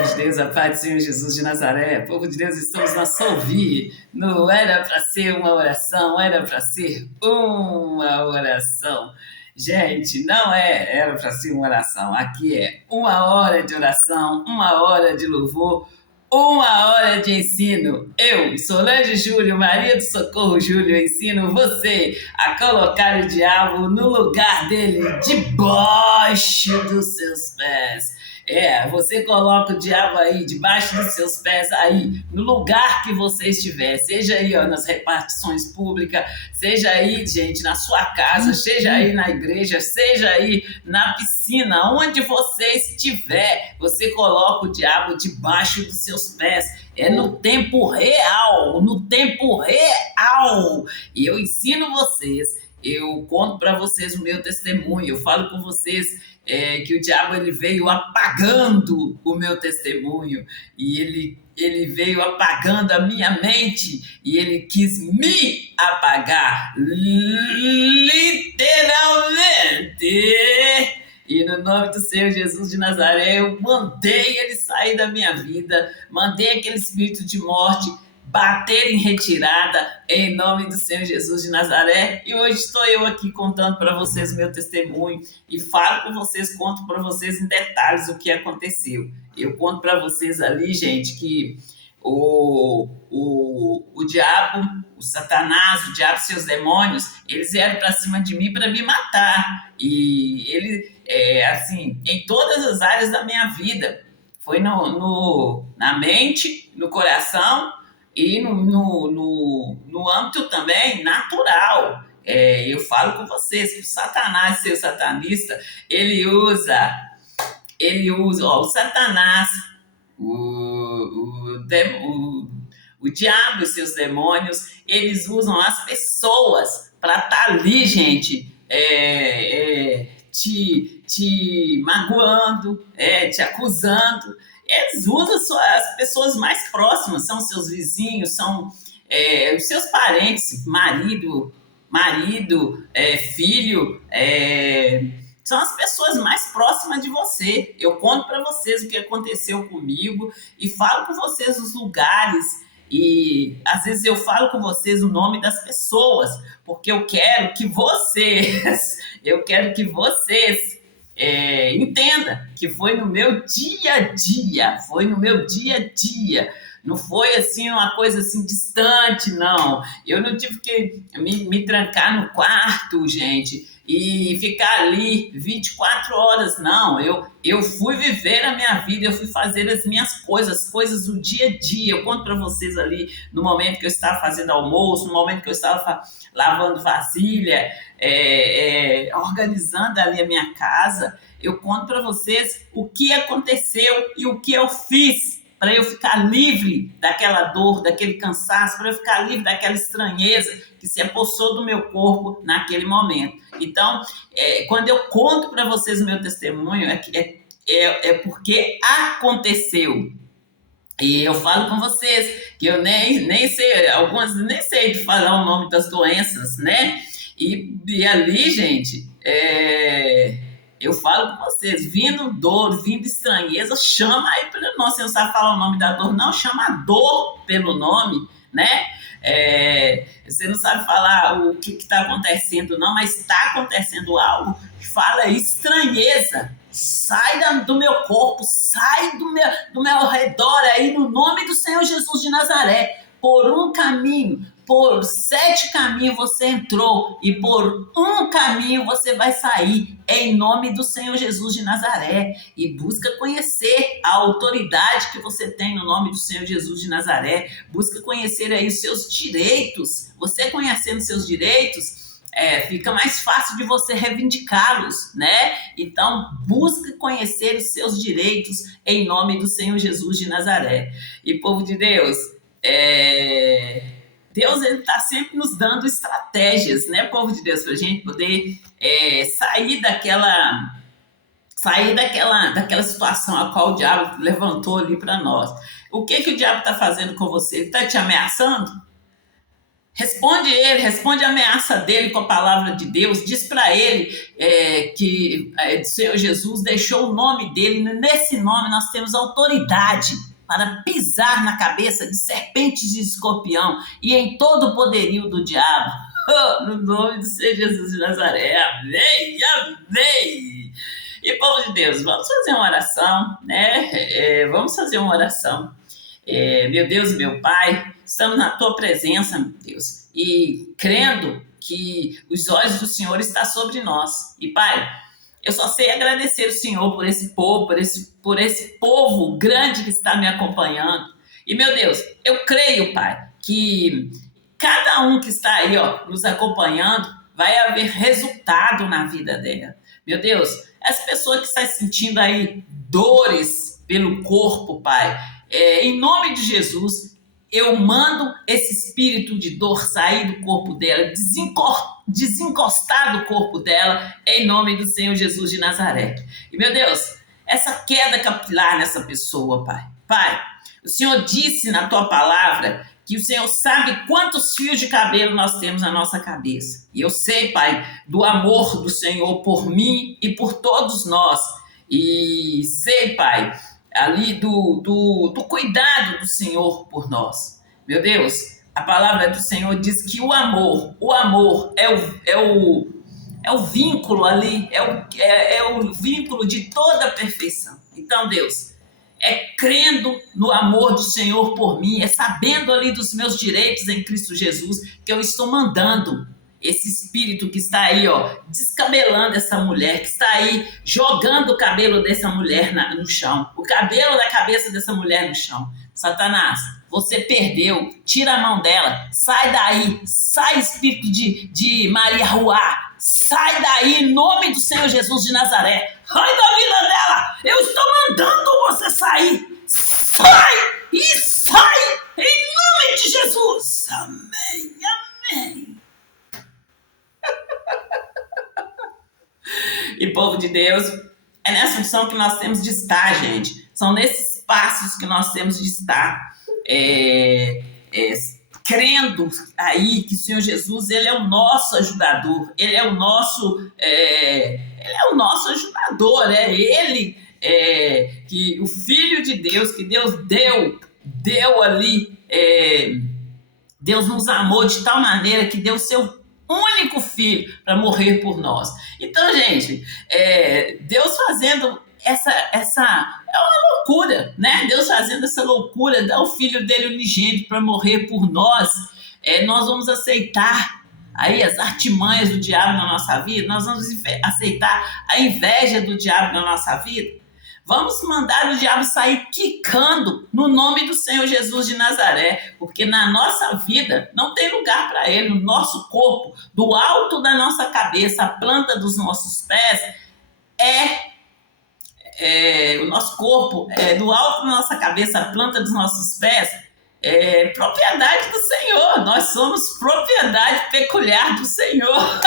povo de Deus, a paz do Senhor Jesus de Nazaré. Povo de Deus, estamos na Solvi. Não era para ser uma oração, era para ser uma oração. Gente, não era para ser uma oração. Aqui é 1 hora de oração, 1 hora de louvor, 1 hora de ensino. Eu, Solange Júlio, Maria do Socorro Júlio, ensino você a colocar o diabo no lugar dele, debaixo dos seus pés. Você coloca o diabo aí, debaixo dos seus pés, aí, no lugar que você estiver, seja aí, ó, nas repartições públicas, seja aí, gente, na sua casa, seja aí na igreja, seja aí na piscina, onde você estiver, você coloca o diabo debaixo dos seus pés. É no tempo real, no tempo real. E eu ensino vocês, eu conto para vocês o meu testemunho, eu falo com vocês que o diabo ele veio apagando o meu testemunho e ele veio apagando a minha mente e ele quis me apagar, literalmente. E no nome do Senhor Jesus de Nazaré, eu mandei ele sair da minha vida, mandei aquele espírito de morte bater em retirada, em nome do Senhor Jesus de Nazaré. E hoje estou eu aqui contando para vocês o meu testemunho e falo com vocês, conto para vocês em detalhes o que aconteceu. Eu conto para vocês ali, gente, que o diabo, o Satanás, o diabo e seus demônios, eles vieram para cima de mim para me matar. E ele, assim, em todas as áreas da minha vida. Foi na mente, no coração e no âmbito também natural. Eu falo com vocês que o Satanás, seu satanista, ele usa ó, o Satanás, o diabo e seus demônios, eles usam as pessoas para estar ali, gente, te magoando, te acusando. Eles usam as pessoas mais próximas, são seus vizinhos, são os seus parentes, marido, filho, são as pessoas mais próximas de você. Eu conto para vocês o que aconteceu comigo e falo com vocês os lugares e às vezes eu falo com vocês o nome das pessoas, porque eu quero que vocês entenda que foi no meu dia a dia, não foi assim uma coisa assim distante, não. Eu não tive que me trancar no quarto, gente, e ficar ali 24 horas, não. Eu fui viver a minha vida, eu fui fazer as minhas coisas do dia a dia. Eu conto para vocês ali no momento que eu estava fazendo almoço, no momento que eu estava lavando vasilha, organizando ali a minha casa. Eu conto para vocês o que aconteceu e o que eu fiz para eu ficar livre daquela dor, daquele cansaço, para eu ficar livre daquela estranheza que se apossou do meu corpo naquele momento. Então, quando eu conto para vocês o meu testemunho, é porque aconteceu. E eu falo com vocês que eu nem sei, algumas nem sei de falar o nome das doenças, né? E ali, gente, eu falo com vocês, vindo dor, vindo estranheza, chama aí pelo nome. Você não sabe falar o nome da dor, não, chama a dor pelo nome, né? Você não sabe falar o que está acontecendo, não, mas está acontecendo algo. Fala estranheza, sai do meu corpo, sai do meu redor aí, no nome do Senhor Jesus de Nazaré. Por um caminho, por 7 caminhos você entrou e por um caminho você vai sair, em nome do Senhor Jesus de Nazaré. E busca conhecer a autoridade que você tem no nome do Senhor Jesus de Nazaré. Busca conhecer aí os seus direitos. Você conhecendo seus direitos, fica mais fácil de você reivindicá-los, né? Então, busque conhecer os seus direitos em nome do Senhor Jesus de Nazaré. E povo de Deus, Deus está sempre nos dando estratégias, né, povo de Deus, para a gente poder sair daquela situação a qual o diabo levantou ali para nós. O que o diabo está fazendo com você? Ele está te ameaçando? Responde ele, responde a ameaça dele com a palavra de Deus. Diz para ele que o Senhor Jesus deixou o nome dele. Nesse nome nós temos autoridade para pisar na cabeça de serpentes e escorpião e em todo o poderio do diabo. Oh, no nome do Senhor Jesus de Nazaré. Amém, amém. E povo de Deus, vamos fazer uma oração, né? Vamos fazer uma oração. Meu Deus, meu Pai, estamos na Tua presença, meu Deus, e crendo que os olhos do Senhor estão sobre nós. E, Pai, eu só sei agradecer o Senhor por esse povo, por esse povo grande que está me acompanhando. E, meu Deus, eu creio, Pai, que cada um que está aí, ó, nos acompanhando, vai haver resultado na vida dela. Meu Deus, essa pessoa que está sentindo aí dores pelo corpo, Pai, em nome de Jesus, eu mando esse espírito de dor sair do corpo dela, desencostar do corpo dela, em nome do Senhor Jesus de Nazaré. E, meu Deus, essa queda capilar nessa pessoa, Pai. Pai, o Senhor disse na Tua palavra que o Senhor sabe quantos fios de cabelo nós temos na nossa cabeça. E eu sei, Pai, do amor do Senhor por mim e por todos nós. E sei, Pai, ali do cuidado do Senhor por nós. Meu Deus, a palavra do Senhor diz que o amor é o vínculo ali, é o vínculo de toda a perfeição. Então, Deus, crendo no amor do Senhor por mim, sabendo ali dos meus direitos em Cristo Jesus, que eu estou mandando esse espírito que está aí, ó, descabelando essa mulher, que está aí jogando o cabelo dessa mulher no chão, o cabelo da cabeça dessa mulher no chão. Satanás, você perdeu, tira a mão dela, sai daí, sai espírito de Maria Ruá, sai daí em nome do Senhor Jesus de Nazaré, sai da vida dela, eu estou mandando você sair, sai e sai em nome de Jesus, amém, amém. E povo de Deus, é nessa função que nós temos de estar, gente. São nesses passos que nós temos de estar. Crendo aí que o Senhor Jesus, Ele é o nosso ajudador. Ele é o nosso ajudador. É Ele, que o Filho de Deus, que Deus deu ali. Deus nos amou de tal maneira que deu o seu único filho para morrer por nós. Então, gente, Deus fazendo essa é uma loucura, né? Deus fazendo essa loucura, dá o filho dele unigênito para morrer por nós. Nós vamos aceitar aí as artimanhas do diabo na nossa vida, nós vamos aceitar a inveja do diabo na nossa vida. Vamos mandar o diabo sair quicando no nome do Senhor Jesus de Nazaré, porque na nossa vida não tem lugar para ele, no nosso corpo, do alto da nossa cabeça, a planta dos nossos pés, o nosso corpo, do alto da nossa cabeça, a planta dos nossos pés, propriedade do Senhor. Nós somos propriedade peculiar do Senhor.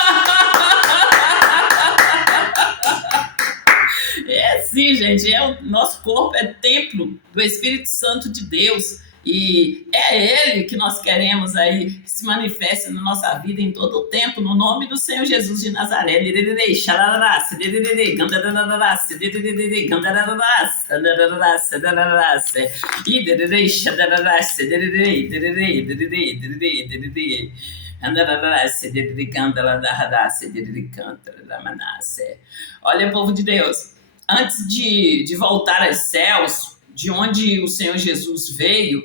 Sim, gente, o nosso corpo é templo do Espírito Santo de Deus e é Ele que nós queremos aí que se manifeste na nossa vida em todo o tempo, no nome do Senhor Jesus de Nazaré. Olha, povo de Deus, antes de voltar aos céus, de onde o Senhor Jesus veio,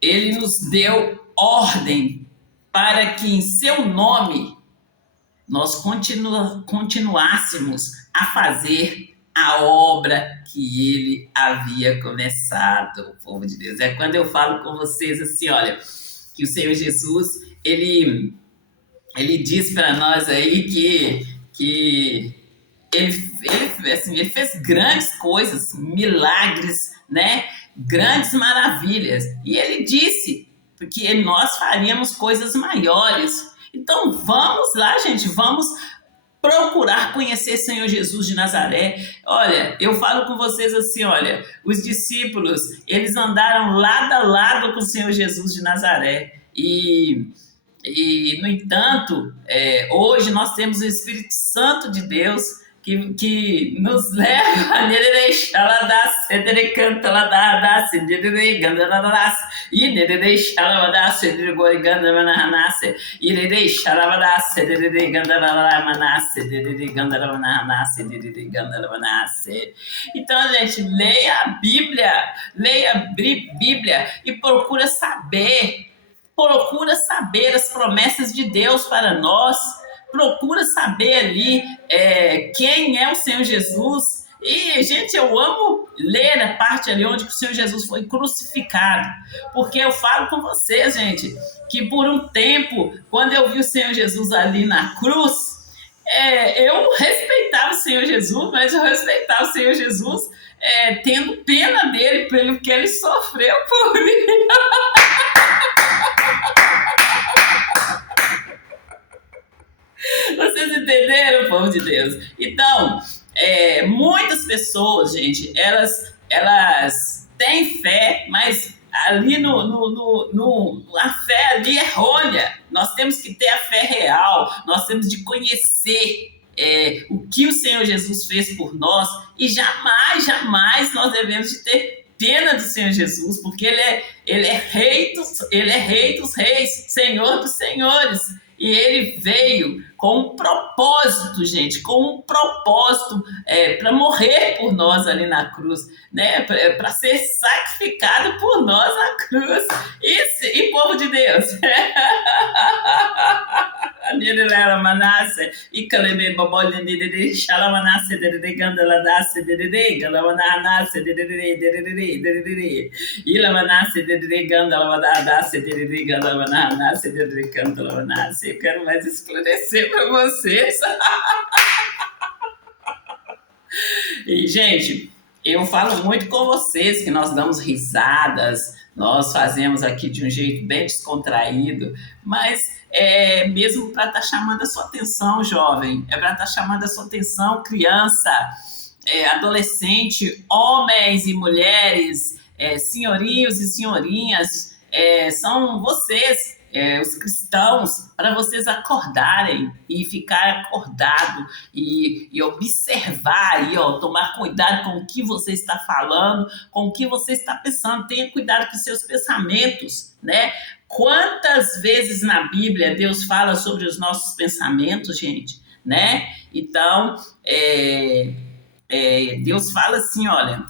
ele nos deu ordem para que em seu nome nós continuássemos a fazer a obra que ele havia começado, povo de Deus. É quando eu falo com vocês assim, olha, que o Senhor Jesus, ele diz para nós aí que ele fez grandes coisas, milagres, né? Grandes maravilhas. E ele disse que nós faríamos coisas maiores. Então vamos lá, gente, vamos procurar conhecer Senhor Jesus de Nazaré. Olha, eu falo com vocês assim, olha, os discípulos, eles andaram lado a lado com o Senhor Jesus de Nazaré. No entanto, hoje nós temos o Espírito Santo de Deus que nos leva a então, gente, leia a Bíblia e procura saber as promessas de Deus para nós, procura saber ali quem é o Senhor Jesus. E, gente, eu amo ler a parte ali onde o Senhor Jesus foi crucificado, porque eu falo com vocês, gente, que por um tempo, quando eu vi o Senhor Jesus ali na cruz, eu respeitava o Senhor Jesus, mas eu respeitava o Senhor Jesus tendo pena dele pelo que ele sofreu por mim. Vocês entenderam, povo de Deus? Então, muitas pessoas, gente, elas têm fé, mas ali a fé ali é errônea. Nós temos que ter a fé real, nós temos de conhecer o que o Senhor Jesus fez por nós, e jamais nós devemos de ter pena do Senhor Jesus, porque ele é rei dos reis, Senhor dos senhores. E ele veio com um propósito, gente, com um propósito para morrer por nós ali na cruz, né? Para ser sacrificado por nós na cruz. E povo de Deus. E eu quero mais esclarecer para vocês. E, gente, eu falo muito com vocês que nós damos risadas, nós fazemos aqui de um jeito bem descontraído, mas mesmo para estar chamando a sua atenção, jovem, para estar chamando a sua atenção, criança, adolescente, homens e mulheres, senhorinhos e senhorinhas, são vocês, os cristãos, para vocês acordarem e ficar acordado e observar aí, tomar cuidado com o que você está falando, com o que você está pensando. Tenha cuidado com seus pensamentos, né? Quantas vezes na Bíblia Deus fala sobre os nossos pensamentos, gente, né? Então, Deus fala assim, olha,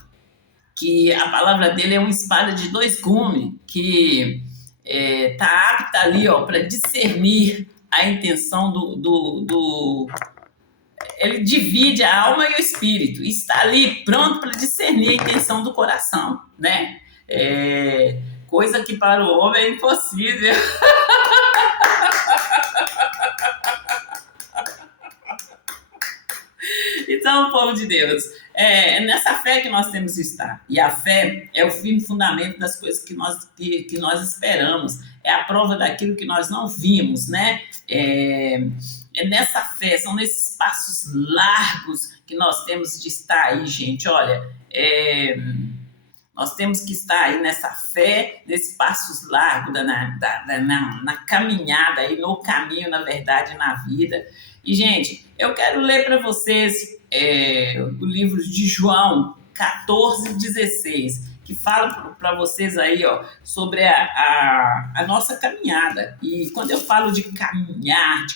que a palavra dele é uma espada de dois gumes, que está apta ali, para discernir a intenção ele divide a alma e o espírito, e está ali pronto para discernir a intenção do coração, né? Coisa que para o homem é impossível. Então, povo de Deus, é nessa fé que nós temos que estar. E a fé é o firme fundamento das coisas que nós esperamos. É a prova daquilo que nós não vimos, né? É nessa fé, são nesses passos largos que nós temos de estar aí, gente. Olha, nós temos que estar aí nessa fé, nesses passos largos na caminhada, aí, no caminho, na verdade, na vida. E, gente, eu quero ler para vocês o livro de João 14:16, que fala para vocês aí, sobre a nossa caminhada. E quando eu falo de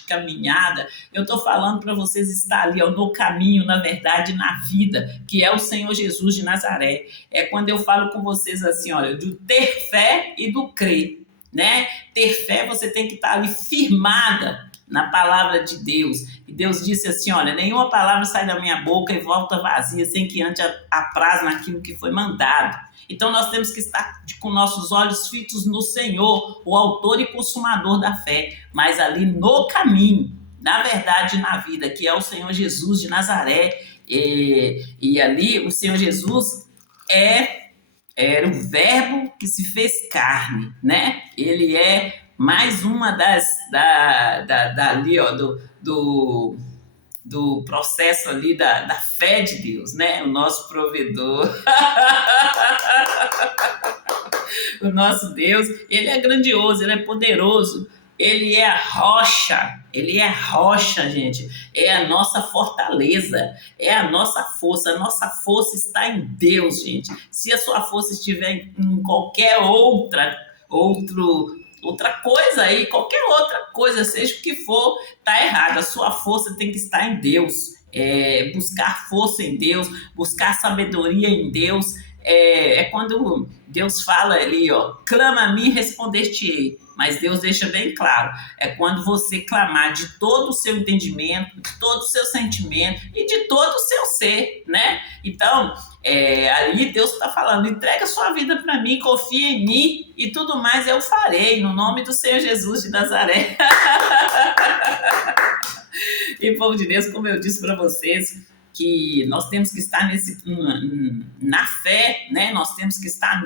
caminhada, eu estou falando para vocês estar ali, no caminho, na verdade, na vida, que é o Senhor Jesus de Nazaré. É quando eu falo com vocês assim, olha, do ter fé e do crer, né? Ter fé, você tem que estar ali firmada na palavra de Deus. E Deus disse assim, olha, nenhuma palavra sai da minha boca e volta vazia, sem que antes apraz naquilo que foi mandado. Então nós temos que estar com nossos olhos fitos no Senhor, o autor e consumador da fé, mas ali no caminho, na verdade, na vida, que é o Senhor Jesus de Nazaré. E ali o Senhor Jesus era o verbo que se fez carne, né? Ele é mais uma do processo ali da fé de Deus, né? O nosso provedor. O nosso Deus, ele é grandioso, ele é poderoso, ele é rocha, gente, é a nossa fortaleza, é a nossa força está em Deus, gente. Se a sua força estiver em qualquer outra coisa aí, qualquer outra coisa, seja o que for, tá errado. A sua força tem que estar em Deus. Buscar força em Deus, buscar sabedoria em Deus. Quando Deus fala ali, ó, clama a mim, responder-te-ei. Mas Deus deixa bem claro, é quando você clamar de todo o seu entendimento, de todo o seu sentimento e de todo o seu ser, né? Então, ali Deus está falando, entrega sua vida para mim, confia em mim e tudo mais eu farei, no nome do Senhor Jesus de Nazaré. E, povo de Deus, como eu disse para vocês, que nós temos que estar na fé, né? Nós temos que estar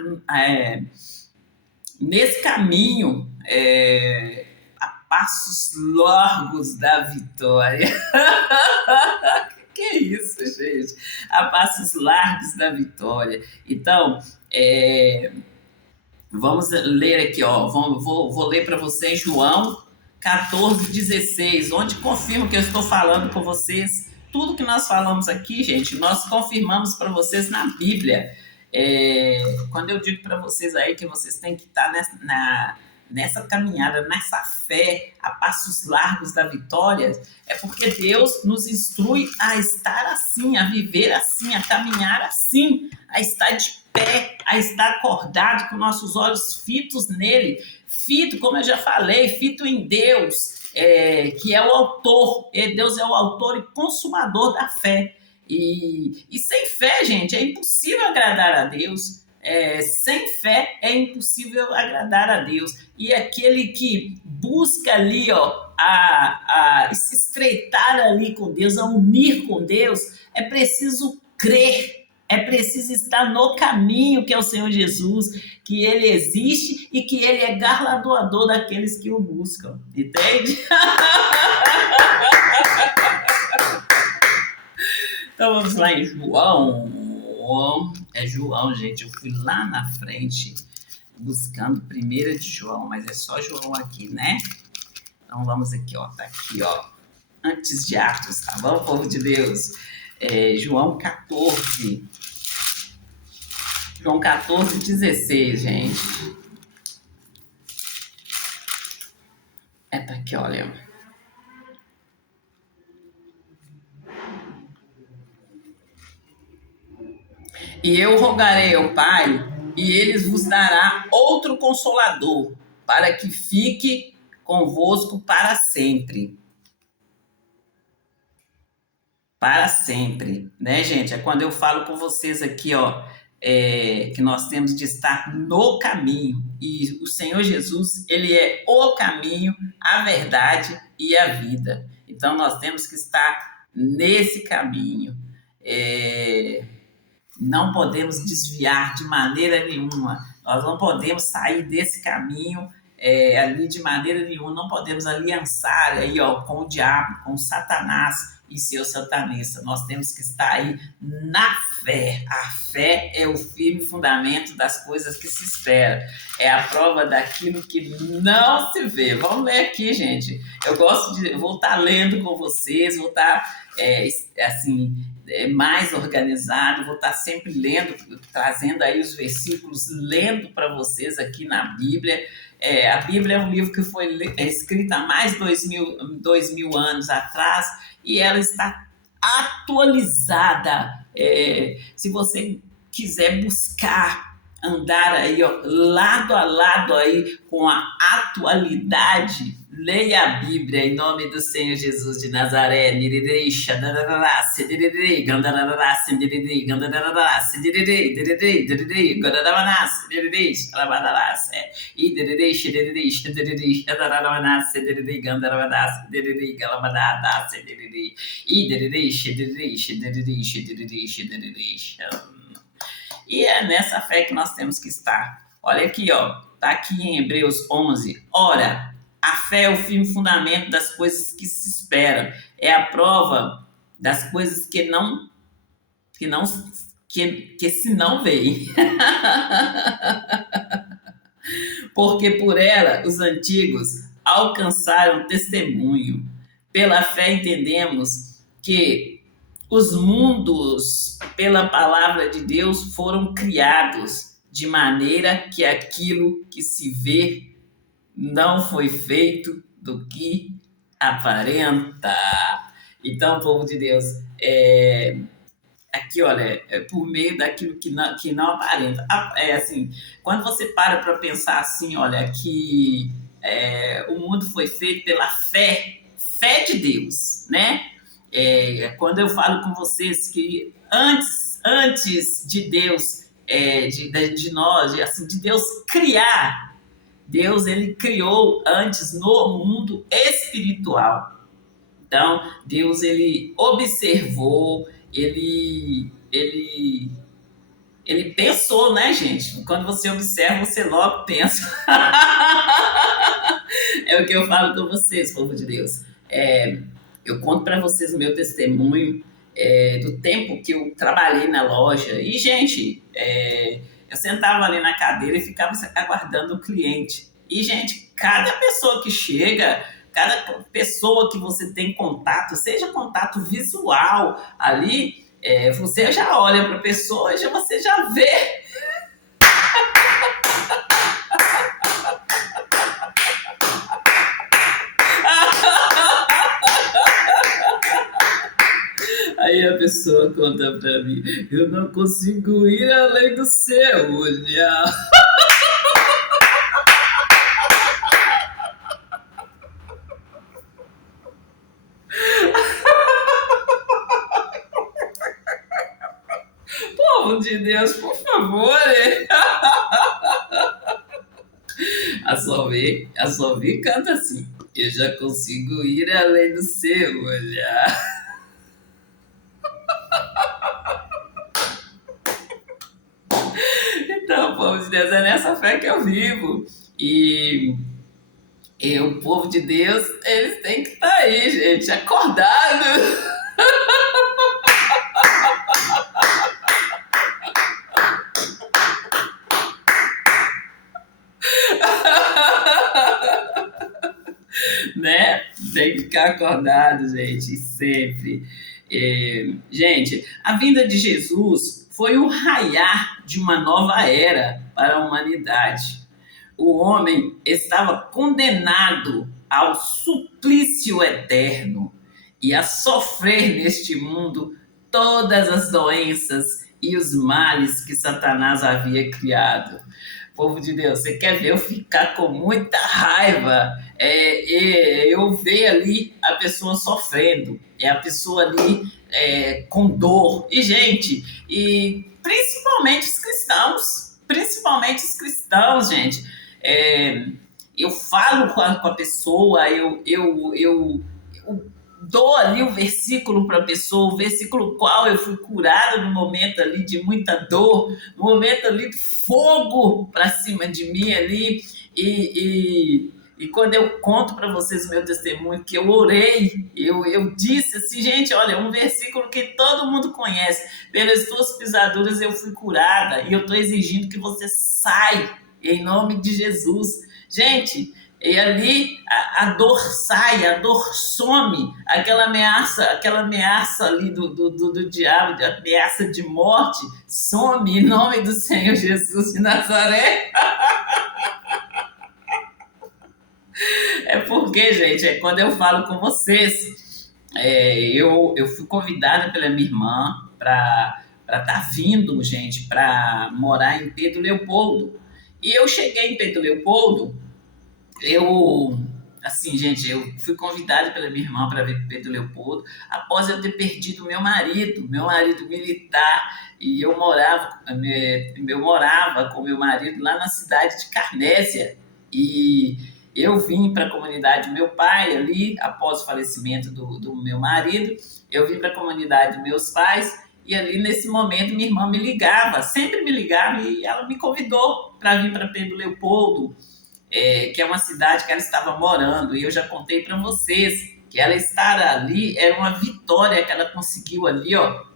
nesse caminho a passos largos da vitória. Que isso, gente? A passos largos da vitória. Então, vamos ler aqui, ó. Vou ler para vocês João 14:16, onde confirma que eu estou falando com vocês. Tudo que nós falamos aqui, gente, nós confirmamos para vocês na Bíblia. Quando eu digo para vocês aí que vocês têm que estar nessa caminhada, nessa fé, a passos largos da vitória, é porque Deus nos instrui a estar assim, a viver assim, a caminhar assim, a estar de pé, a estar acordado com nossos olhos fitos nele, fito, como eu já falei, fito em Deus, que é o autor, Deus é o autor e consumador da fé. E sem fé, gente, é impossível agradar a Deus. Sem fé é impossível agradar a Deus. E aquele que busca ali, ó, a se estreitar ali com Deus, a unir com Deus, é preciso crer, é preciso estar no caminho que é o Senhor Jesus, que ele existe e que ele é galardoador daqueles que o buscam. Entende? Então vamos lá em João. É João, gente. Eu fui lá na frente buscando 1 de João, mas é só João aqui, né? Então vamos aqui, ó. Tá aqui, ó. Antes de Atos, tá bom, povo de Deus? João 14. João 14:16, gente. Tá aqui, olha. E eu rogarei ao Pai, e ele vos dará outro Consolador, para que fique convosco para sempre. Para sempre, né, gente? É quando eu falo com vocês aqui, ó, que nós temos de estar no caminho. E o Senhor Jesus, ele é o caminho, a verdade e a vida. Então, nós temos que estar nesse caminho. Não podemos desviar de maneira nenhuma. Nós não podemos sair desse caminho ali de maneira nenhuma. Não podemos aliançar aí, ó, com o diabo, com Satanás e seu satanista. Nós temos que estar aí na fé. A fé é o firme fundamento das coisas que se esperam. É a prova daquilo que não se vê. Vamos ler aqui, gente. Vou estar lendo com vocês, vou estar mais organizado, vou estar sempre lendo, trazendo aí os versículos, lendo para vocês aqui na Bíblia. A Bíblia é um livro que foi escrito há mais de 2000 anos atrás e ela está atualizada. Se você quiser buscar, andar aí, ó, lado a lado aí com a atualidade, leia a Bíblia em nome do Senhor Jesus de Nazaré. E é nessa fé que nós temos que estar. Olha aqui, ó, tá aqui em Hebreus 11. Ora, a fé é o firme fundamento das coisas que se esperam. É a prova das coisas que não que se não veem. Porque por ela os antigos alcançaram testemunho. Pela fé entendemos que os mundos, pela palavra de Deus, foram criados de maneira que aquilo que se vê não foi feito do que aparenta. Então, povo de Deus, aqui, olha, é por meio daquilo que não aparenta. É assim, quando você para pensar assim, olha, que o mundo foi feito pela fé de Deus, né? Quando eu falo com vocês que antes de Deus, de nós, assim, de Deus criar, Deus ele criou antes no mundo espiritual. Então, Deus ele observou, ele pensou, né, gente? Quando você observa, você logo pensa. É o que eu falo com vocês, povo de Deus. Eu conto para vocês o meu testemunho do tempo que eu trabalhei na loja. E, gente, eu sentava ali na cadeira e ficava aguardando o cliente. E, gente, cada pessoa que chega, cada pessoa que você tem contato, seja contato visual ali, você já olha para a pessoa e você já vê. Aí a pessoa conta para mim, eu não consigo ir além do seu olhar. Povo de Deus, por favor. A Solvê canta assim, eu já consigo ir além do seu olhar. Então, povo de Deus, é nessa fé que eu vivo. E o povo de Deus, eles têm que estar aí, gente, acordado. Né? Tem que ficar acordado, gente, sempre. Gente, a vinda de Jesus foi o raiar de uma nova era para a humanidade. O homem estava condenado ao suplício eterno e a sofrer neste mundo todas as doenças e os males que Satanás havia criado. Povo de Deus, você quer ver eu ficar com muita raiva? Eu ver ali a pessoa sofrendo, a pessoa ali com dor. E, gente, principalmente os cristãos, gente. Eu falo com a pessoa, eu dou ali o versículo para a pessoa, o versículo qual eu fui curado no momento ali de muita dor, no momento ali de fogo para cima de mim ali, e quando eu conto para vocês o meu testemunho, que eu orei, eu disse assim, gente, olha, um versículo que todo mundo conhece, pelas tuas pisaduras eu fui curada, e eu estou exigindo que você saia, em nome de Jesus. Gente, e ali a dor sai, a dor some, aquela ameaça ali do diabo, a ameaça de morte, some em nome do Senhor Jesus de Nazaré. É porque, gente, quando eu falo com vocês, eu fui convidada pela minha irmã para estar vindo, gente, para morar em Pedro Leopoldo. E eu cheguei em Pedro Leopoldo, assim, gente, eu fui convidada pela minha irmã para vir para Pedro Leopoldo, após eu ter perdido meu marido militar, e eu morava com meu marido lá na cidade de Carnésia, e eu vim para a comunidade do meu pai ali, após o falecimento do meu marido, eu vim para a comunidade dos meus pais, e ali nesse momento minha irmã me ligava, sempre me ligava, e ela me convidou para vir para Pedro Leopoldo, que é uma cidade que ela estava morando, e eu já contei para vocês que ela estar ali era uma vitória que ela conseguiu ali, ó,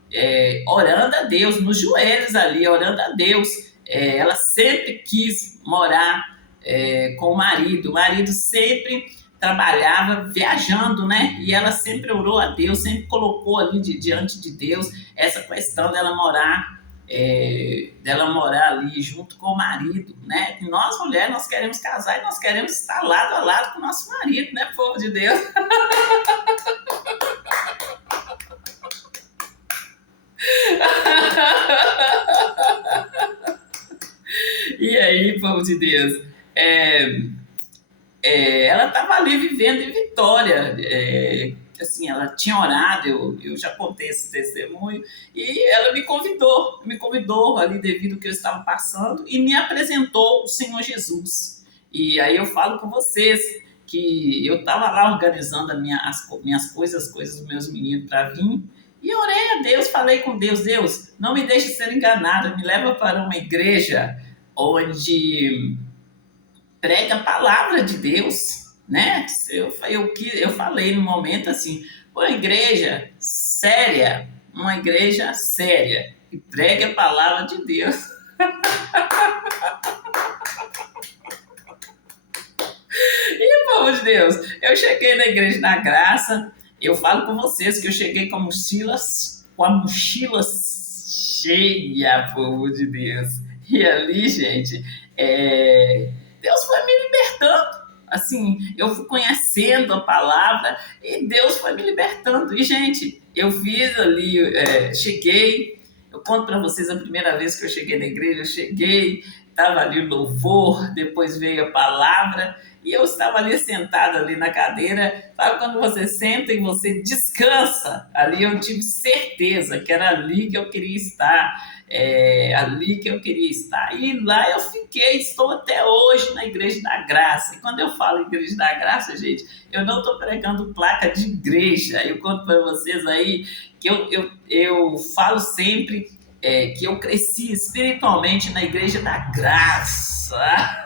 orando a Deus, nos joelhos ali, orando a Deus. Ela sempre quis morar com o marido sempre trabalhava viajando, né? E ela sempre orou a Deus, sempre colocou ali diante de Deus essa questão dela morar ali junto com o marido, né? E nós mulheres, nós queremos casar e nós queremos estar lado a lado com o nosso marido, né, povo de Deus? E aí, povo de Deus, é, ela estava ali vivendo em Vitória. Assim, ela tinha orado, eu já contei esse testemunho, e ela me convidou ali devido ao que eu estava passando e me apresentou o Senhor Jesus. E aí eu falo com vocês que eu estava lá organizando as minhas coisas, as coisas dos meus meninos para vir, e orei a Deus, falei com Deus, Deus, não me deixe ser enganada, me leva para uma igreja onde prega a palavra de Deus, né? Eu falei no momento assim, uma igreja séria, que prega a palavra de Deus. E, povo de Deus, eu cheguei na igreja da graça, eu falo com vocês que eu cheguei com a mochila cheia, povo de Deus. E ali, gente, Deus foi me libertando. Assim, eu fui conhecendo a palavra e Deus foi me libertando. E, gente, eu fiz ali, cheguei, eu conto para vocês a primeira vez que eu cheguei na igreja, eu cheguei, estava ali o louvor, depois veio a palavra, e eu estava ali sentada ali na cadeira. Sabe quando você senta e você descansa? Ali eu tive certeza que era ali que eu queria estar. Ali que eu queria estar. E lá eu fiquei, estou até hoje na Igreja da Graça. E quando eu falo Igreja da Graça, gente, eu não estou pregando placa de igreja. Eu conto para vocês aí que eu falo sempre que eu cresci espiritualmente na Igreja da Graça.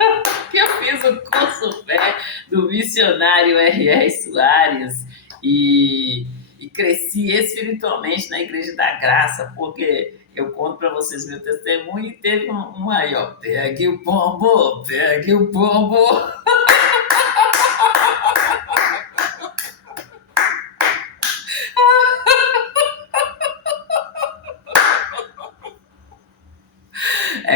Que eu fiz o curso fé do missionário R.R. Soares e cresci espiritualmente na Igreja da Graça, porque eu conto para vocês meu testemunho e teve um aí, ó, pegue o pombo, pegue o pombo.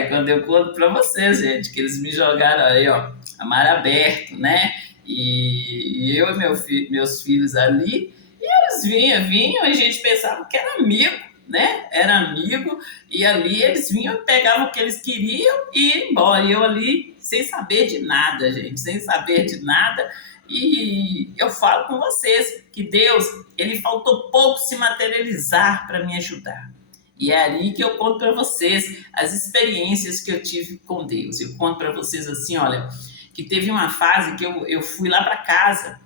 Quando eu conto para vocês, gente, que eles me jogaram aí, ó, a mar aberto, né? E eu e meus filhos ali, e eles vinham, e a gente pensava que era amigo, né? Era amigo, e ali eles vinham, pegavam o que eles queriam e iam embora. E eu ali, sem saber de nada, gente, sem saber de nada. E eu falo com vocês que Deus, ele faltou pouco se materializar para me ajudar. E é ali que eu conto para vocês as experiências que eu tive com Deus. Eu conto para vocês assim, olha, que teve uma fase que eu fui lá para casa.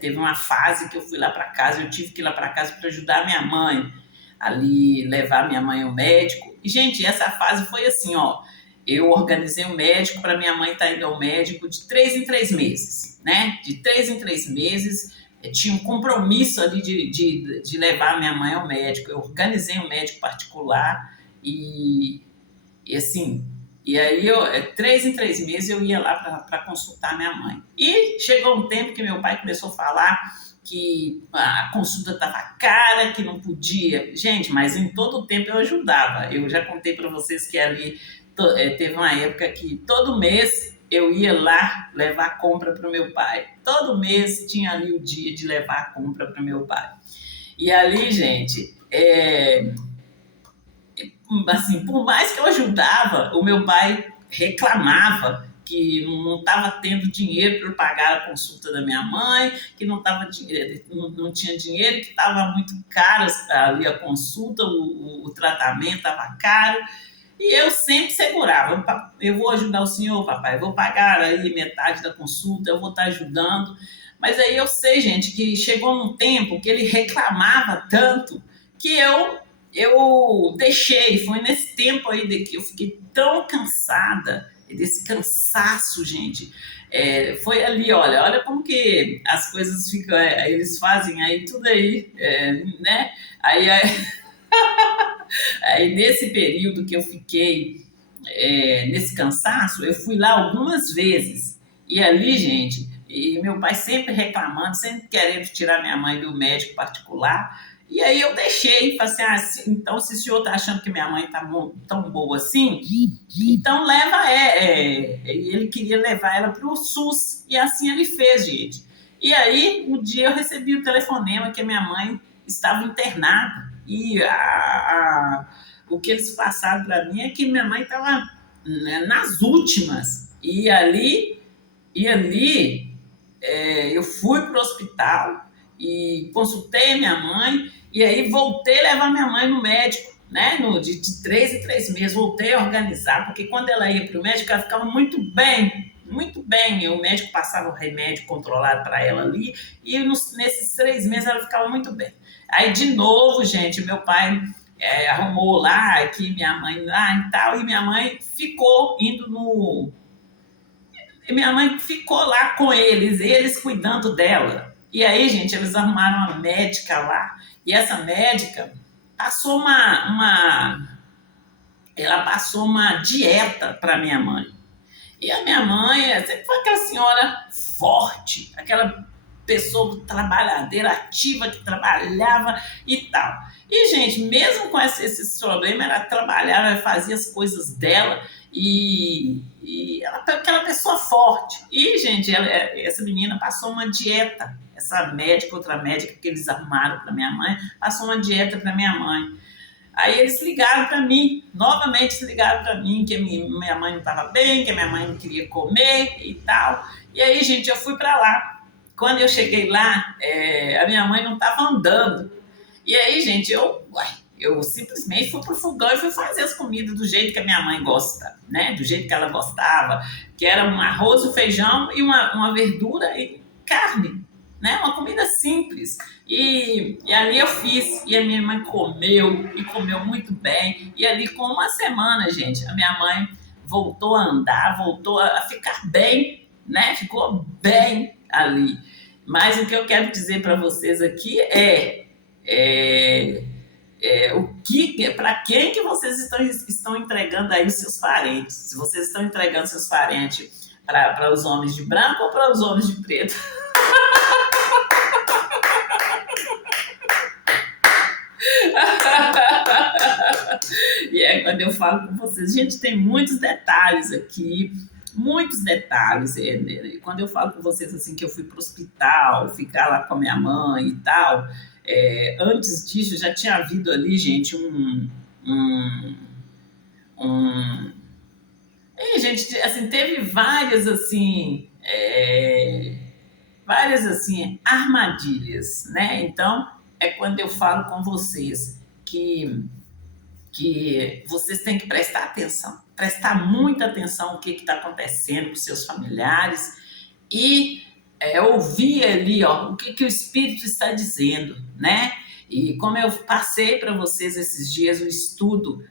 Teve uma fase que eu fui lá para casa, eu tive que ir lá para casa para ajudar minha mãe, ali levar minha mãe ao médico. E, gente, essa fase foi assim, ó, eu organizei um médico para minha mãe estar indo ao médico de 3 em 3 meses, né? De 3 em 3 meses, tinha um compromisso ali de levar minha mãe ao médico. Eu organizei um médico particular e assim, e aí 3 em 3 meses eu ia lá para consultar minha mãe. E chegou um tempo que meu pai começou a falar que a consulta estava cara, que não podia. Gente, mas em todo o tempo eu ajudava. Eu já contei para vocês que ali teve uma época que todo mês eu ia lá levar compra para o meu pai. Todo mês tinha ali o dia de levar compra para o meu pai. E ali, gente, assim, por mais que eu ajudava, o meu pai reclamava que não estava tendo dinheiro para pagar a consulta da minha mãe, que não tinha dinheiro, que estava muito caro ali a consulta, o tratamento estava caro. E eu sempre segurava, eu vou ajudar o senhor, papai, eu vou pagar aí metade da consulta, eu vou estar ajudando. Mas aí eu sei, gente, que chegou um tempo que ele reclamava tanto que eu deixei. Foi nesse tempo aí que eu fiquei tão cansada, desse cansaço, gente. Foi ali, olha como que as coisas ficam, eles fazem aí tudo aí, né? Aí, aí nesse período que eu fiquei nesse cansaço, eu fui lá algumas vezes. E ali, gente, e meu pai sempre reclamando, sempre querendo tirar minha mãe do médico particular. E aí eu deixei, falei assim, então se o senhor está achando que minha mãe está tão boa assim, então leva, ele queria levar ela para o SUS, e assim ele fez, gente. E aí, um dia eu recebi o telefonema que a minha mãe estava internada, e o que eles passaram para mim é que minha mãe estava, né, nas últimas, e ali eu fui para o hospital e consultei a minha mãe, e aí voltei a levar minha mãe no médico, né? De 3 em 3 meses, voltei a organizar, porque quando ela ia para o médico, ela ficava muito bem, muito bem. O médico passava o remédio controlado para ela ali, e nesses 3 meses ela ficava muito bem. Aí, de novo, gente, meu pai arrumou lá, que minha mãe lá e tal, e minha mãe ficou indo no. E minha mãe ficou lá com eles cuidando dela. E aí, gente, eles arrumaram uma médica lá, e essa médica passou ela passou uma dieta para minha mãe. E a minha mãe sempre foi aquela senhora forte, aquela pessoa trabalhadeira, ativa, que trabalhava e tal. E, gente, mesmo com esses problemas, ela trabalhava, ela fazia as coisas dela, e ela é aquela pessoa forte. E, gente, essa menina passou uma dieta, essa médica, outra médica que eles arrumaram para minha mãe, passou uma dieta para minha mãe. Aí eles ligaram para mim, novamente ligaram para mim, que minha mãe não estava bem, que a minha mãe não queria comer e tal. E aí, gente, eu fui para lá. Quando eu cheguei lá, a minha mãe não estava andando. E aí, gente, eu simplesmente fui pro fogão e fui fazer as comidas do jeito que a minha mãe gosta, né? Do jeito que ela gostava, que era um arroz, um feijão e uma verdura e carne, né? Uma comida simples. E ali eu fiz, e a minha mãe comeu, e comeu muito bem. E ali, com uma semana, gente, a minha mãe voltou a andar, voltou a ficar bem, né? Ficou bem ali. Mas o que eu quero dizer para vocês aqui para quem que vocês estão entregando aí os seus parentes? Se vocês estão entregando seus parentes para os homens de branco ou para os homens de preto? E quando eu falo com vocês, gente, tem muitos detalhes aqui, muitos detalhes. Quando eu falo com vocês assim que eu fui para o hospital, ficar lá com a minha mãe e tal, antes disso já tinha havido ali, gente, gente, assim, teve várias assim armadilhas, né? Então quando eu falo com vocês que vocês têm que prestar atenção, prestar muita atenção no que está acontecendo com seus familiares e ouvir ali, o que o Espírito está dizendo, né? E como eu passei para vocês esses dias o estudo,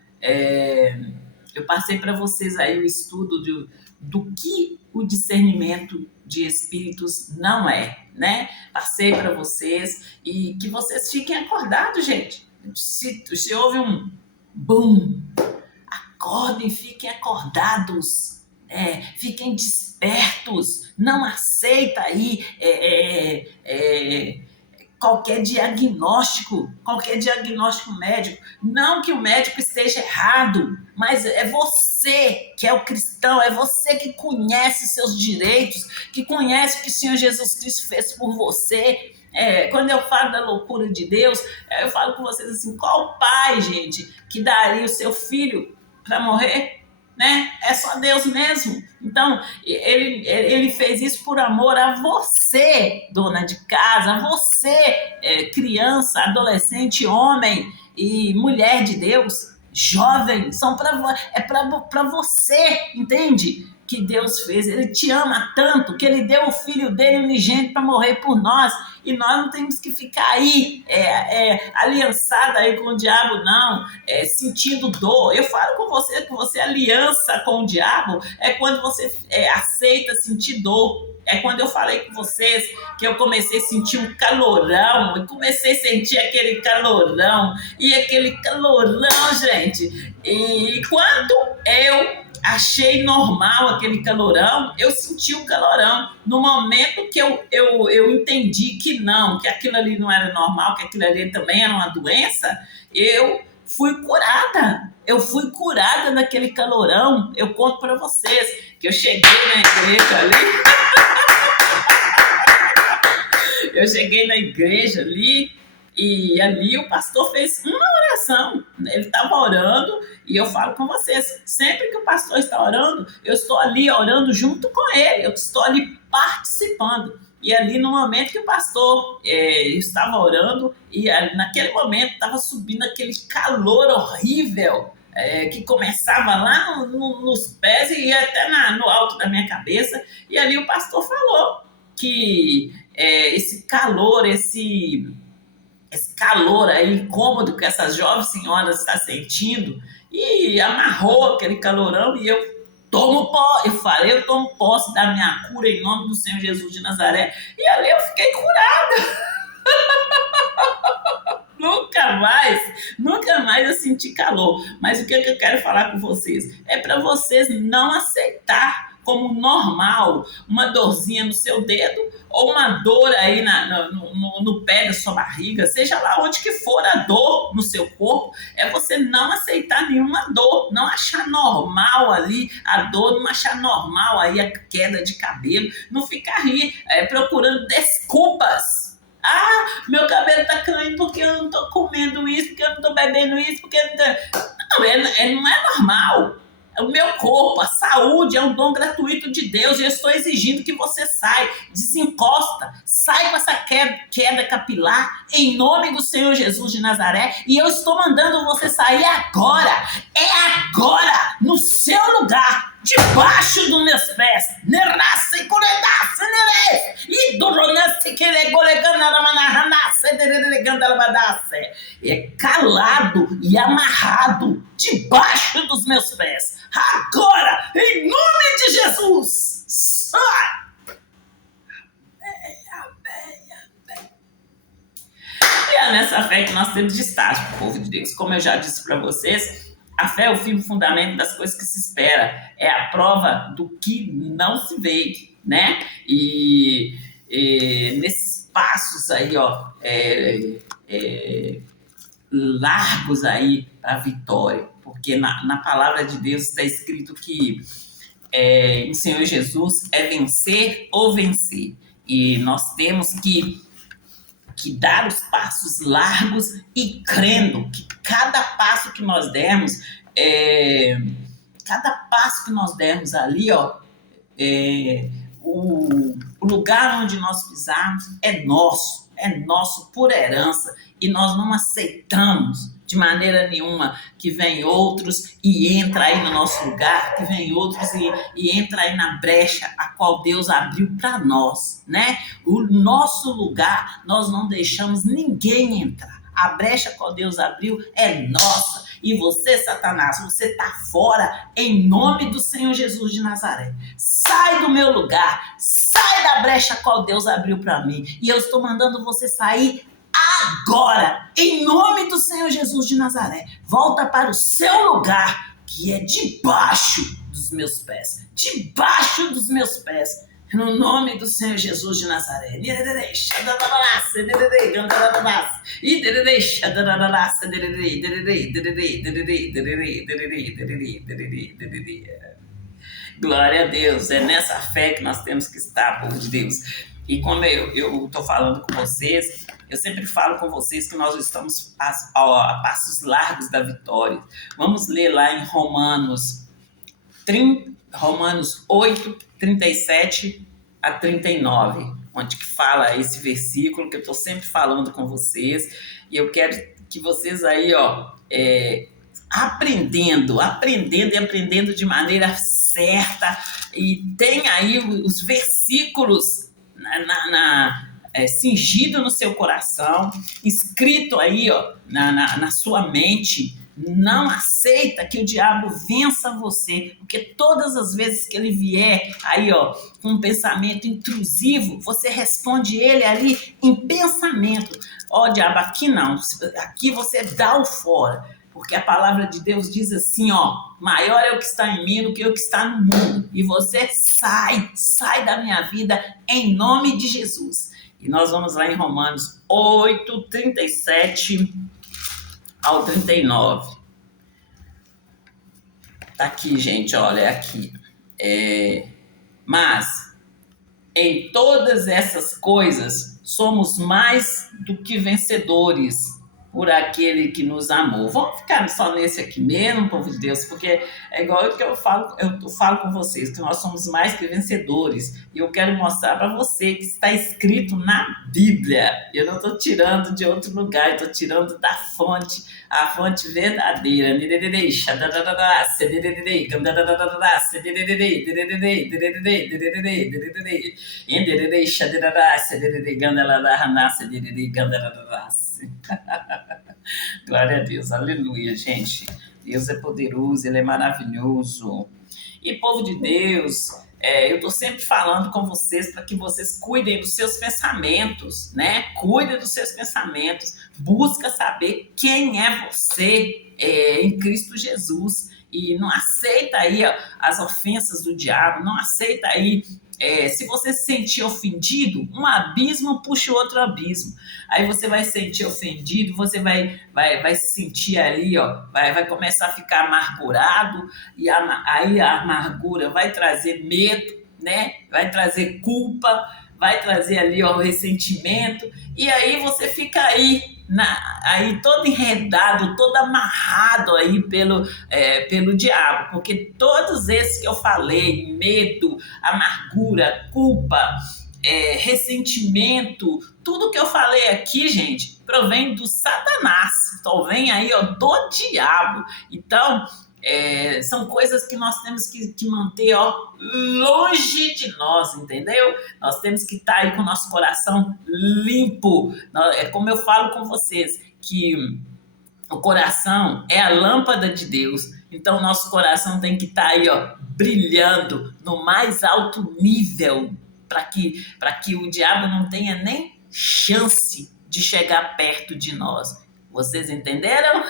eu passei para vocês aí o estudo do que o discernimento de espíritos não é, né? Passei para vocês, e que vocês fiquem acordados, gente. Se houve um bum, acordem, fiquem acordados, fiquem despertos, não aceita aí qualquer diagnóstico médico. Não que o médico esteja errado, mas é você que é o cristão, é você que conhece seus direitos, que conhece o que o Senhor Jesus Cristo fez por você. Quando eu falo da loucura de Deus, eu falo com vocês assim, qual pai, gente, que daria o seu filho para morrer? Né? É só Deus mesmo. Então, ele fez isso por amor a você, dona de casa, a você, criança, adolescente, homem e mulher de Deus. jovem, é para você, entende? Que Deus fez, Ele te ama tanto que Ele deu o Filho dele unigênito para morrer por nós, e nós não temos que ficar aí aliançada aí com o diabo, não, sentindo dor. Eu falo com você que você aliança com o diabo quando você aceita sentir dor. É quando eu falei com vocês que eu comecei a sentir um calorão, eu comecei a sentir aquele calorão, e aquele calorão, gente, e quando eu achei normal aquele calorão, eu senti o calorão. No momento que eu entendi que não, que aquilo ali não era normal, que aquilo ali também era uma doença, eu fui curada. Eu fui curada daquele calorão. Eu conto para vocês que eu cheguei na igreja ali. Eu cheguei na igreja ali, e ali o pastor fez uma oração. Ele estava orando, e eu falo com vocês, sempre que o pastor está orando, eu estou ali orando junto com ele, eu estou ali participando. E ali no momento que o pastor estava orando, e naquele momento estava subindo aquele calor horrível, que começava lá nos pés e ia até no alto da minha cabeça. E ali o pastor falou que esse calor aí, incômodo que essas jovens senhoras estão sentindo, e amarrou aquele calorão, e eu tomo posse da minha cura em nome do Senhor Jesus de Nazaré, e ali eu fiquei curada. Nunca mais eu senti calor. Mas o que eu quero falar com vocês? É para vocês não aceitar como normal uma dorzinha no seu dedo, ou uma dor aí no pé da sua barriga, seja lá onde que for a dor no seu corpo, você não aceitar nenhuma dor, não achar normal ali a dor, não achar normal aí a queda de cabelo, não ficar aí procurando desculpas. Meu cabelo tá caindo porque eu não tô comendo isso, porque eu não tô bebendo isso, porque eu não tô... Não é normal. O meu corpo, a saúde é um dom gratuito de Deus, e eu estou exigindo que você desencosta, sai com essa queda capilar, em nome do Senhor Jesus de Nazaré, e eu estou mandando você sair agora, agora, no seu lugar, debaixo dos meus pés, calado e amarrado debaixo dos meus pés, agora, em nome de Jesus, sai! E é nessa fé que nós temos de estar, povo de Deus. Como eu já disse para vocês, a fé é o firme fundamento das coisas que se espera, é a prova do que não se vê, né? E nesses passos aí, largos aí para a vitória, porque na palavra de Deus está escrito que o Senhor Jesus é vencer ou vencer, e nós temos que dar os passos largos e crendo que cada passo que nós dermos ali, o lugar onde nós pisarmos é nosso por herança, e nós não aceitamos de maneira nenhuma que vem outros e entra aí no nosso lugar, que vem outros e entra aí na brecha a qual Deus abriu para nós, né? O nosso lugar, nós não deixamos ninguém entrar. A brecha a qual Deus abriu é nossa. E você, Satanás, você está fora em nome do Senhor Jesus de Nazaré. Sai do meu lugar, sai da brecha a qual Deus abriu para mim. E eu estou mandando você sair agora, em nome do Senhor Jesus de Nazaré. Volta para o seu lugar, que é debaixo dos meus pés. Debaixo dos meus pés. No nome do Senhor Jesus de Nazaré. Glória a Deus. É nessa fé que nós temos que estar, povo de Deus. E como eu estou falando com vocês, eu sempre falo com vocês que nós estamos a passos largos da vitória. Vamos ler lá em Romanos 8, 37 a 39, onde que fala esse versículo que eu estou sempre falando com vocês. E eu quero que vocês aí, aprendendo e aprendendo de maneira certa. E tem aí os versículos cingido no seu coração, escrito aí, ó, na sua mente. Não aceita que o diabo vença você, porque todas as vezes que ele vier aí, ó, com um pensamento intrusivo, você responde ele ali em pensamento. Ó, diabo, aqui não, aqui você dá o fora, porque a palavra de Deus diz assim, ó, maior é o que está em mim do que o que está no mundo, e você sai da minha vida em nome de Jesus. E nós vamos lá em Romanos 8, 37 ao 39. Tá aqui, gente, olha, aqui. Mas, em todas essas coisas, somos mais do que vencedores por aquele que nos amou. Vamos ficar só nesse aqui mesmo, povo de Deus, porque é igual que eu falo com vocês, que nós somos mais que vencedores. E eu quero mostrar para você que está escrito na Bíblia. Eu não estou tirando de outro lugar, estou tirando da fonte, a fonte verdadeira. Glória a Deus, aleluia, gente. Deus é poderoso, Ele é maravilhoso. E povo de Deus, eu estou sempre falando com vocês para que vocês cuidem dos seus pensamentos, né? Cuidem dos seus pensamentos. Busca saber quem é você em Cristo Jesus. E não aceita aí ó, as ofensas do diabo, não aceita aí. Se você se sentir ofendido, um abismo puxa outro abismo. Aí você vai se sentir ofendido, você vai se sentir ali, ó, vai começar a ficar amargurado, e aí a amargura vai trazer medo, né? Vai trazer culpa, vai trazer ali ó, o ressentimento, e aí você fica aí todo enredado, todo amarrado aí pelo diabo, porque todos esses que eu falei, medo, amargura, culpa, ressentimento, tudo que eu falei aqui, gente, provém do Satanás, então vem aí ó, do diabo. Então são coisas que nós temos que manter ó, longe de nós, entendeu? Nós temos que estar aí com o nosso coração limpo. É como eu falo com vocês, que o coração é a lâmpada de Deus. Então, nosso coração tem que estar aí, ó, brilhando no mais alto nível, para que o diabo não tenha nem chance de chegar perto de nós. Vocês entenderam?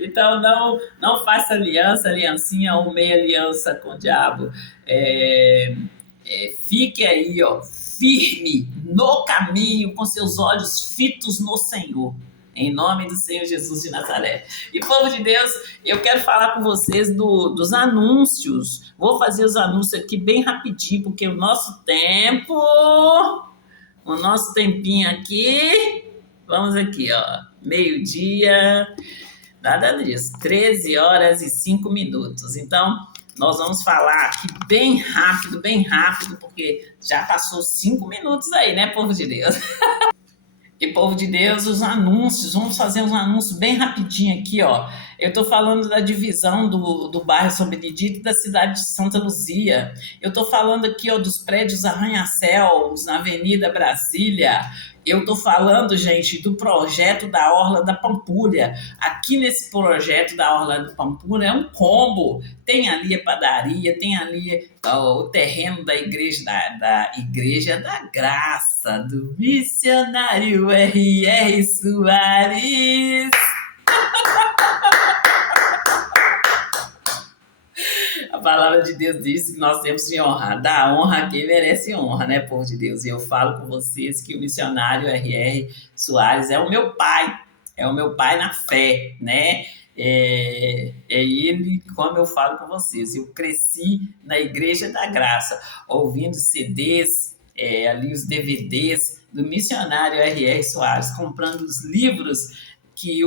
Então, não faça aliancinha ou meia aliança com o diabo. Fique aí, ó, firme no caminho, com seus olhos fitos no Senhor. Em nome do Senhor Jesus de Nazaré. E, povo de Deus, eu quero falar com vocês dos anúncios. Vou fazer os anúncios aqui bem rapidinho, porque o nosso tempinho aqui, vamos aqui, ó, meio-dia, nada disso, 13 horas e 5 minutos. Então, nós vamos falar aqui bem rápido, porque já passou 5 minutos aí, né, povo de Deus? E, povo de Deus, os anúncios, vamos fazer uns anúncios bem rapidinho aqui, ó. Eu estou falando da divisão do bairro São Benedito e da cidade de Santa Luzia. Eu estou falando aqui, ó, dos prédios arranha-céus na Avenida Brasília. Eu estou falando, gente, do projeto da Orla da Pampulha. Aqui nesse projeto da Orla da Pampulha é um combo. Tem ali a padaria, tem ali o terreno da Igreja da Graça, do missionário R.R. Soares. A palavra de Deus diz que nós temos que honrar, dar honra a quem merece honra, né, povo de Deus? E eu falo com vocês que o missionário R.R. Soares é o meu pai na fé, né? É ele, como eu falo com vocês, eu cresci na Igreja da Graça, ouvindo CDs, ali os DVDs do missionário R.R. Soares, comprando os livros que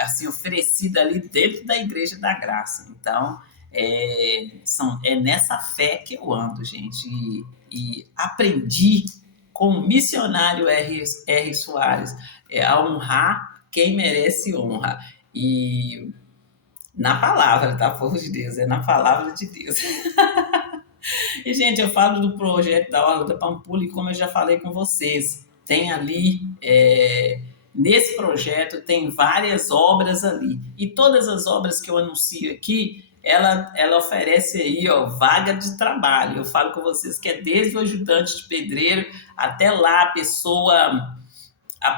assim, oferecida ali dentro da Igreja da Graça. Então, é nessa fé que eu ando, gente. E aprendi com o missionário R. Soares, a honrar quem merece honra. E na palavra, tá, povo de Deus? É na palavra de Deus. E, gente, eu falo do projeto da Orla da Pampulha e como eu já falei com vocês, tem ali, nesse projeto, tem várias obras ali. E todas as obras que eu anuncio aqui, ela oferece aí, ó, vaga de trabalho. Eu falo com vocês que é desde o ajudante de pedreiro até lá a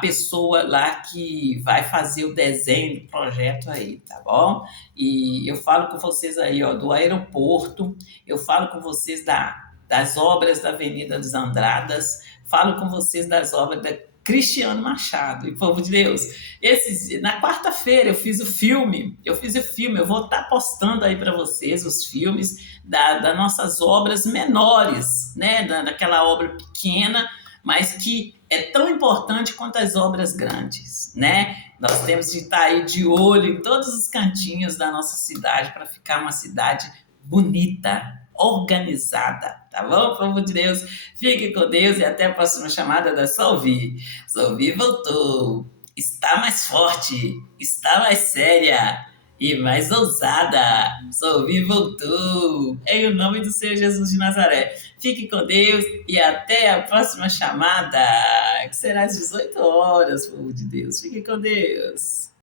pessoa lá que vai fazer o desenho do projeto aí, tá bom? E eu falo com vocês aí, ó, do aeroporto, eu falo com vocês das obras da Avenida dos Andradas, falo com vocês das obras da Cristiano Machado, e povo de Deus, na quarta-feira eu vou estar postando aí para vocês os filmes das nossas obras menores, né, daquela obra pequena, mas que é tão importante quanto as obras grandes, né? Nós temos de estar aí de olho em todos os cantinhos da nossa cidade para ficar uma cidade bonita, organizada, tá bom, povo de Deus? Fique com Deus e até a próxima chamada da Solvi. Solvi voltou, está mais forte, está mais séria e mais ousada. Solvi voltou, em o nome do Senhor Jesus de Nazaré. Fique com Deus e até a próxima chamada, que será às 18 horas, povo de Deus. Fique com Deus.